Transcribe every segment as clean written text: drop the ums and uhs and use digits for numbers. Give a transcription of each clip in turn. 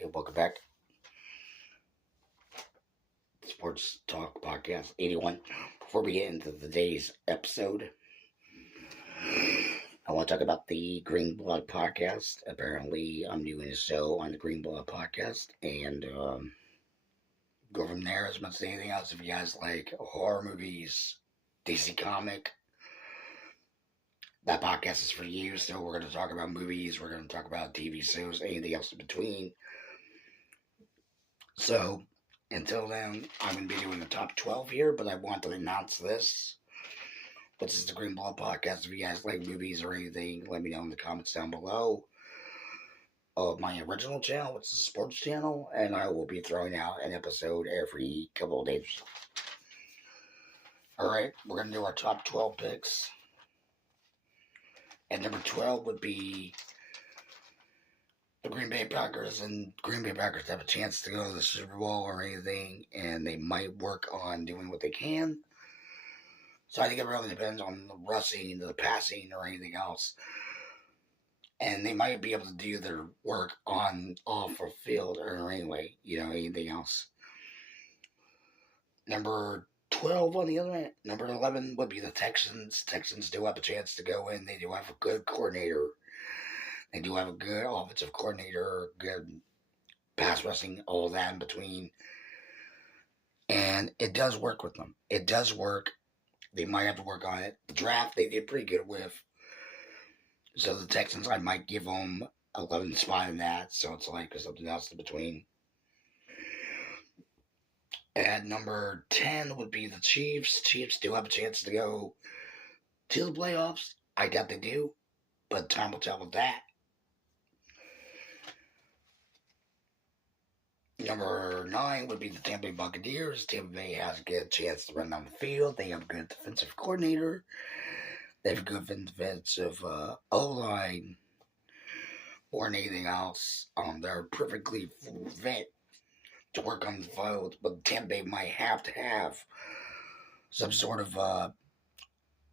Okay, welcome back. Sports Talk Podcast 81. Before we get into today's episode, I want to talk about the Green Blood Podcast. Apparently, I'm doing a show on the Green Blood Podcast and go from there as much as anything else. If you guys like horror movies, DC Comic, that podcast is for you. So, we're going to talk about movies, we're going to talk about TV shows, anything else in between. So, until then, I'm going to be doing the top 12 here, but I want to announce this. This is the Green Blood Podcast. If you guys like movies or anything, let me know in the comments down below. Of my original channel, it's a sports channel, and I will be throwing out an episode every couple of days. Alright, we're going to do our top 12 picks. And number 12 would be the Green Bay Packers, and Green Bay Packers have a chance to go to the Super Bowl or anything, and they might work on doing what they can. So I think it really depends on the rushing, the passing, or anything else. And they might be able to do their work on, off, or field, or anyway, anything else. Number 12 on the other end, number 11 would be the Texans. Texans do have a chance to go in. They do have a good coordinator. They do have a good offensive coordinator, good pass rushing, all that in between. And it does work with them. It does work. They might have to work on it. The draft, they did pretty good with. So the Texans, I might give them 11 spot in that. So it's like something else in between. At number 10 would be the Chiefs. Chiefs do have a chance to go to the playoffs. I doubt they do. But time will tell with that. Number 9 would be the Tampa Bay Buccaneers. Tampa Bay has a good chance to run down the field. They have a good defensive coordinator. They have a good defensive O-line. More than anything else, they're perfectly fit to work on the field. But Tampa Bay might have to have some sort of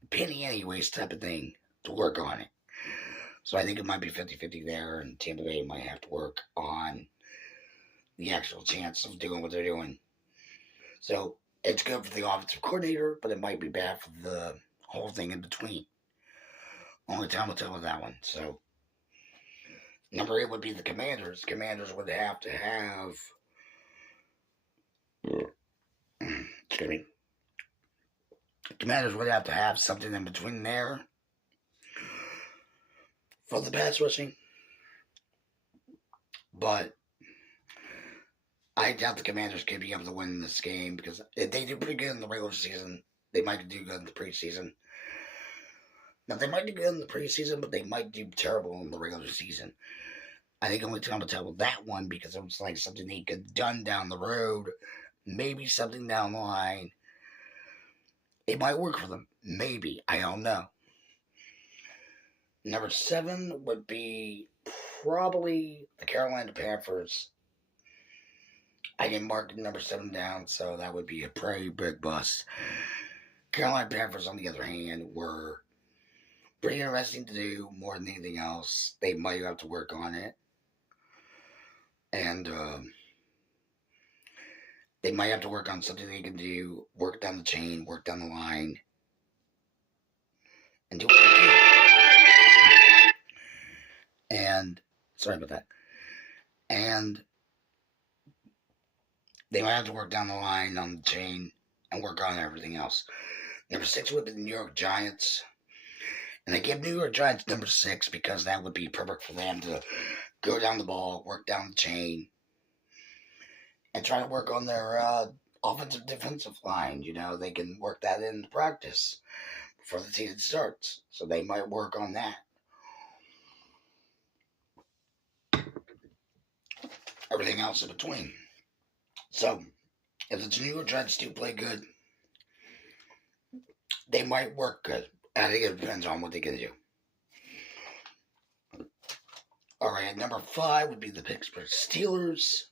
penny anyways type of thing to work on it. So I think it might be 50-50 there, and Tampa Bay might have to work on the actual chance of doing what they're doing. So it's good for the offensive coordinator, but it might be bad for the whole thing in between. Only time will tell with that one. So number 8 would be the Commanders. Commanders would have to have excuse me. Commanders would have to have something in between there for the pass rushing. But I doubt the Commanders could be able to win this game because if they do pretty good in the regular season, they might do good in the preseason. Now, they might do good in the preseason, but they might do terrible in the regular season. I think only time will tell with that one because it was like something they could have done down the road, maybe something down the line. It might work for them. Maybe. I don't know. Number 7 would be probably the Carolina Panthers. I can mark number 7 down, so that would be a pretty big bust. Carolina Panthers, on the other hand, were pretty interesting to do more than anything else. They might have to work on it. And they might have to work on something they can do, work down the chain, work down the line, and do what they can. And, sorry about that. And they might have to work down the line on the chain and work on everything else. Number 6 would be the New York Giants. And I give New York Giants number 6 because that would be perfect for them to go down the ball, work down the chain, and try to work on their offensive defensive line. They can work that into practice before the season starts. So they might work on that. Everything else in between. So, if the New York Giants do play good, they might work good. I think it depends on what they can do. Alright, number 5 would be the Pittsburgh Steelers.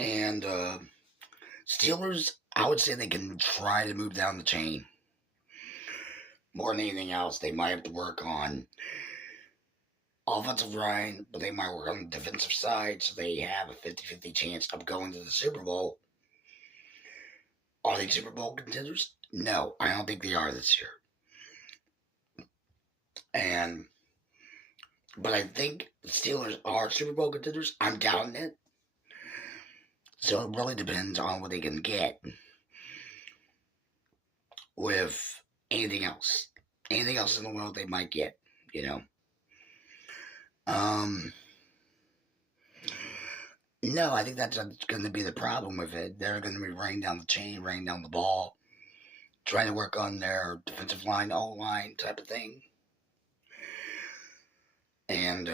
And Steelers, I would say they can try to move down the chain. More than anything else, they might have to work on offensive line, but they might work on the defensive side, so they have a 50-50 chance of going to the Super Bowl. Are they Super Bowl contenders? No, I don't think they are this year. But I think the Steelers are Super Bowl contenders. I'm doubting it. So it really depends on what they can get with anything else. Anything else in the world they might get, you know. No, I think that's going to be the problem with it. They're going to be raining down the chain, raining down the ball, trying to work on their defensive line, O-line type of thing. And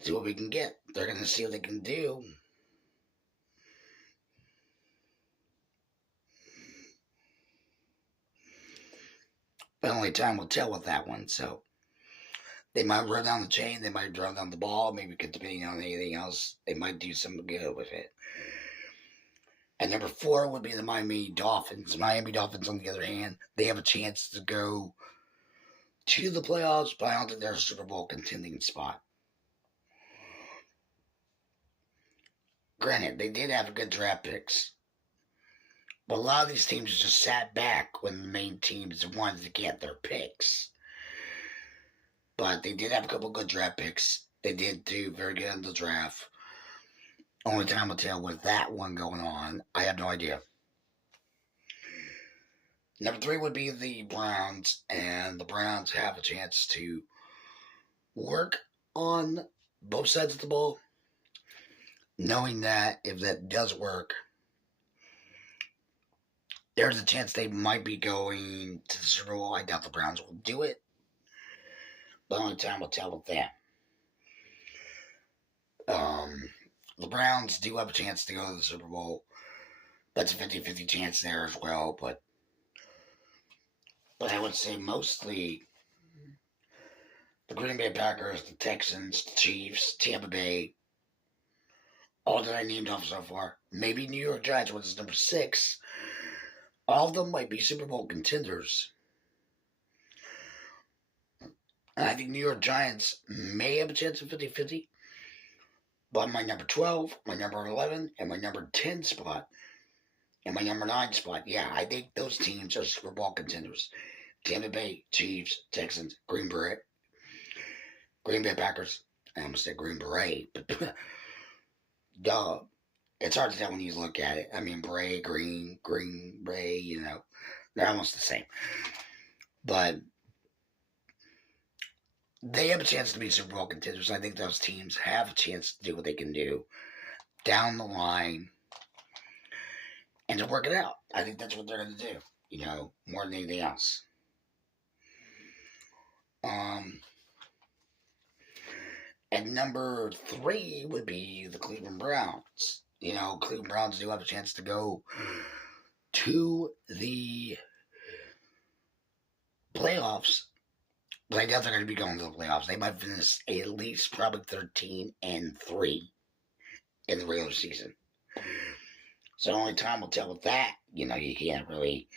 see what we can get. They're going to see what they can do. But only time will tell with that one. So they might run down the chain. They might run down the ball. Maybe depending on anything else, they might do something good with it. And number 4 would be the Miami Dolphins. Miami Dolphins, on the other hand, they have a chance to go to the playoffs, but I don't think they're a Super Bowl contending spot. Granted, they did have good draft picks. But a lot of these teams just sat back when the main teams wanted to get their picks. But they did have a couple good draft picks. They did do very good in the draft. Only time will tell with that one going on. I have no idea. Number 3 would be the Browns. And the Browns have a chance to work on both sides of the ball. Knowing that if that does work, there's a chance they might be going to the Super Bowl. I doubt the Browns will do it. But only time will tell with that. The Browns do have a chance to go to the Super Bowl. That's a 50-50 chance there as well. But I would say mostly the Green Bay Packers, the Texans, the Chiefs, Tampa Bay, all that I named off so far. Maybe New York Giants, which is number 6. All of them might be Super Bowl contenders. And I think New York Giants may have a chance of 50-50. But my number 12, my number 11, and my number 10 spot, and my number 9 spot, yeah, I think those teams are Super Bowl contenders. Tampa Bay, Chiefs, Texans, Green Bay Packers. I almost said Green Beret, but duh. It's hard to tell when you look at it. I mean, beret, green, beret, you know, they're almost the same. But they have a chance to be Super Bowl contenders. I think those teams have a chance to do what they can do down the line and to work it out. I think that's what they're going to do, you know, more than anything else. And number 3 would be the Cleveland Browns. You know, Cleveland Browns do have a chance to go to the playoffs. But I doubt they're going to be going to the playoffs. They might finish at least probably 13-3 in the regular season. So only time will tell with that. You know, you can't really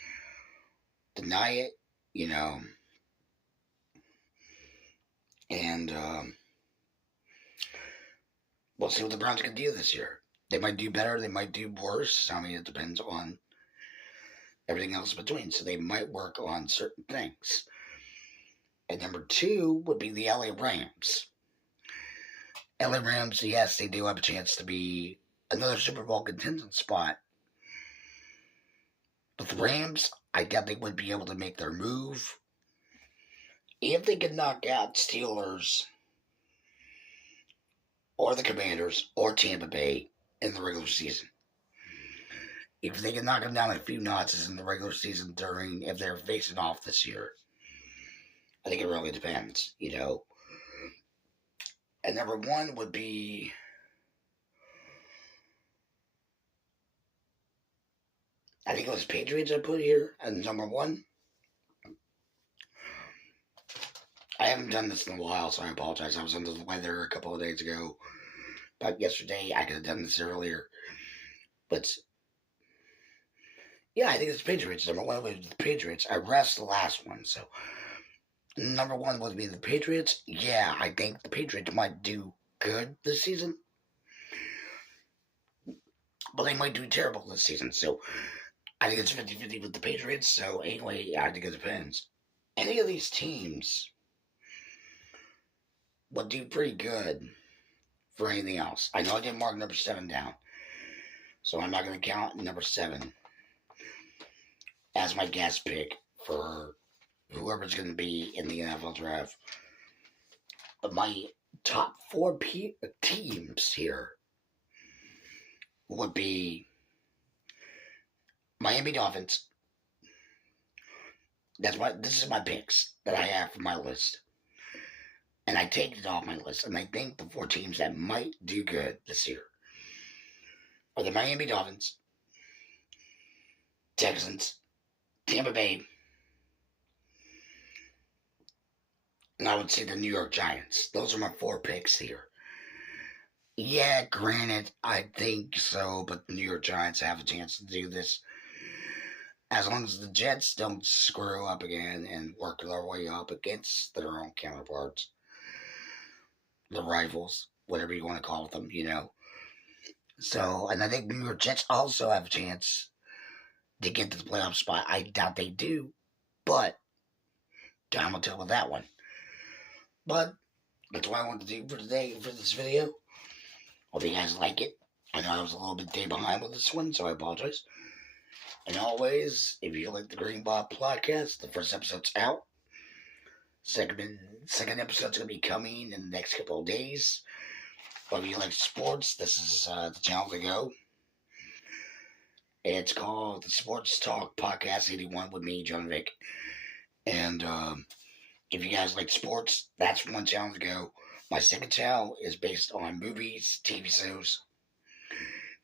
deny it, you know. And we'll see what the Browns can do this year. They might do better. They might do worse. I mean, it depends on everything else in between. So they might work on certain things. And number 2 would be the LA Rams. LA Rams, yes, they do have a chance to be another Super Bowl contending spot. But the Rams, I doubt they would be able to make their move. If they could knock out Steelers or the Commanders or Tampa Bay in the regular season. If they can knock them down a few notches in the regular season if they're facing off this year. I think it really depends, you know. And number 1 would be I think it was Patriots I put here as number 1. I haven't done this in a while, so I apologize. I was under the weather a couple of days ago. But yesterday, I could have done this earlier. But, yeah, I think it's Patriots. Number 1 was the Patriots. I rest the last one, so Number one would be the Patriots. Yeah, I think the Patriots might do good this season, but they might do terrible this season. So I think it's 50-50 with the Patriots. So anyway, I think it depends. Any of these teams would do pretty good for anything else. I know I didn't mark number 7 down, so I'm not going to count number 7 as my guest pick for whoever's going to be in the NFL draft. But my top 4 teams here would be Miami Dolphins. This is my picks that I have for my list. And I take it off my list. And I think the 4 teams that might do good this year are the Miami Dolphins, Texans, Tampa Bay, and I would say the New York Giants. Those are my 4 picks here. Yeah, granted, I think so, but the New York Giants have a chance to do this. As long as the Jets don't screw up again and work their way up against their own counterparts. The rivals, whatever you want to call them, you know. So, and I think New York Jets also have a chance to get to the playoff spot. I doubt they do, but time will tell with that one. But that's what I wanted to do for today, for this video. Hope you guys like it. I know I was a little bit day behind with this one, so I apologize. And always, if you like the Green Bob podcast, the first episode's out. Second episode's going to be coming in the next couple of days. But if you like sports, this is the channel to go. It's called the Sports Talk Podcast 81 with me, John Vick. And if you guys like sports, that's one channel to go. My second channel is based on movies, TV shows,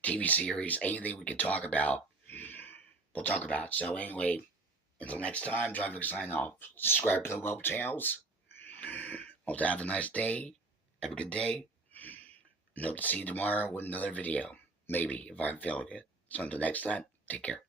TV series, anything we can talk about, we'll talk about. So anyway, until next time, John Vick signing off. Subscribe to the web channels. Hope to have a nice day. Have a good day. And hope to see you tomorrow with another video. Maybe, if I'm feeling it. So until next time, take care.